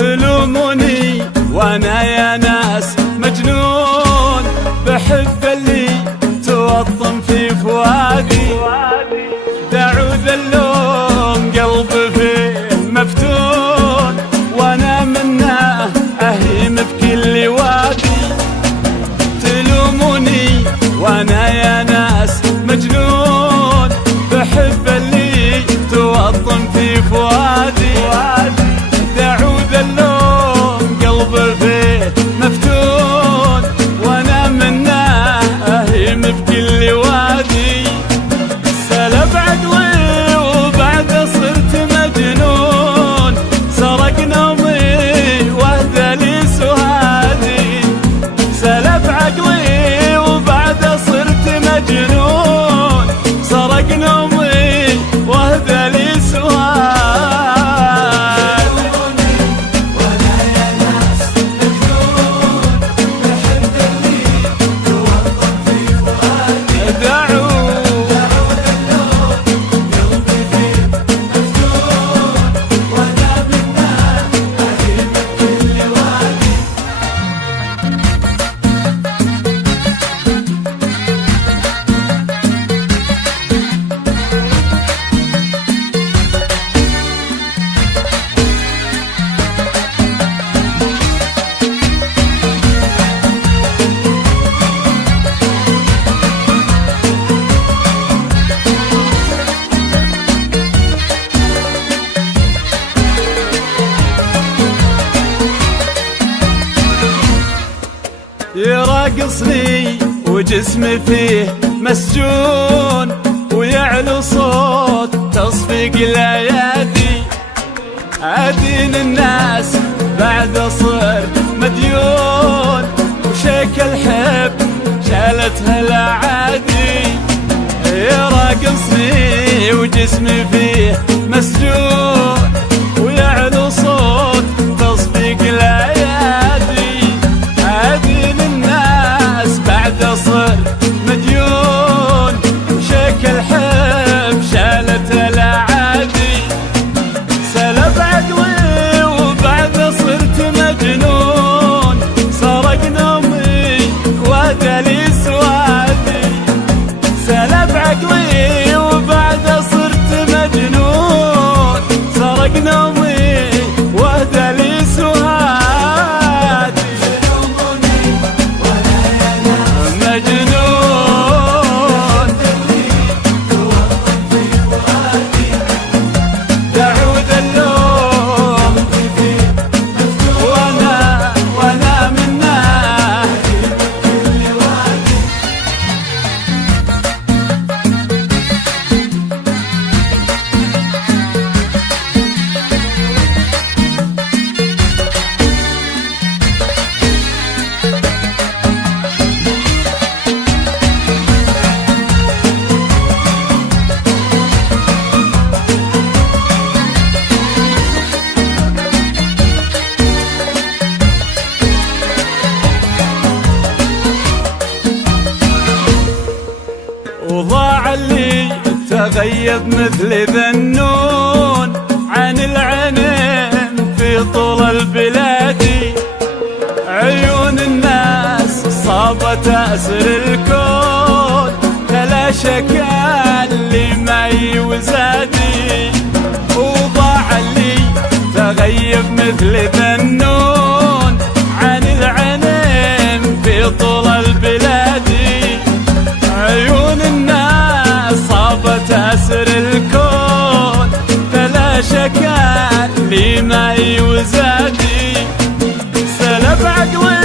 تلوموني وانا يا ناس مجنون، بحب اللي توطن في فؤادي، دعوا ذلون قلبي فيه مفتون، وانا منه اهيم بكل وادي. تلوموني وانا يا ناس مجنون، بحب اللي توطن في فؤادي، دعوا ذلون قلبي فيه مفتون، وانا منه اهيم بكل وادي. سلب عدوي وبعد صرت مجنون، سرق نومي واهدى لي سهادي. سلب عقلي وبعد صرت مجنون، سرق نومي واهدى لي سهادي. يراقصني وجسمي فيه مسجون، ويعلو صوت تصفيق الايادي. ادين الناس بعد صرت مديون، وشيك الحب شالتها الاعادي. يراقصني وجسمي فيه مسجون، ويعلو صوت تصفيق الايادي. ادين الناس بعد صرت مديون، وشيك الحب شالت الاعادي. سلب عقلي وبعد صرت مجنون، سرق نومي وادى لي سوادي. سلب عقلي وبعد صرت مجنون، سرق نومي وادى لي سوادي. وضاع اللي تغيب مثل ذنون، عن العينين في طول البلاد. عيون الناس صابت أسر الكون، تلاشك اللي ما يوزادي. وضاع اللي تغيب مثل ذنون، عن العينين في طول البلاد. عيون الناس صابت أسر الكون، تلاشك اللي ما يوزادي. سلب عقلي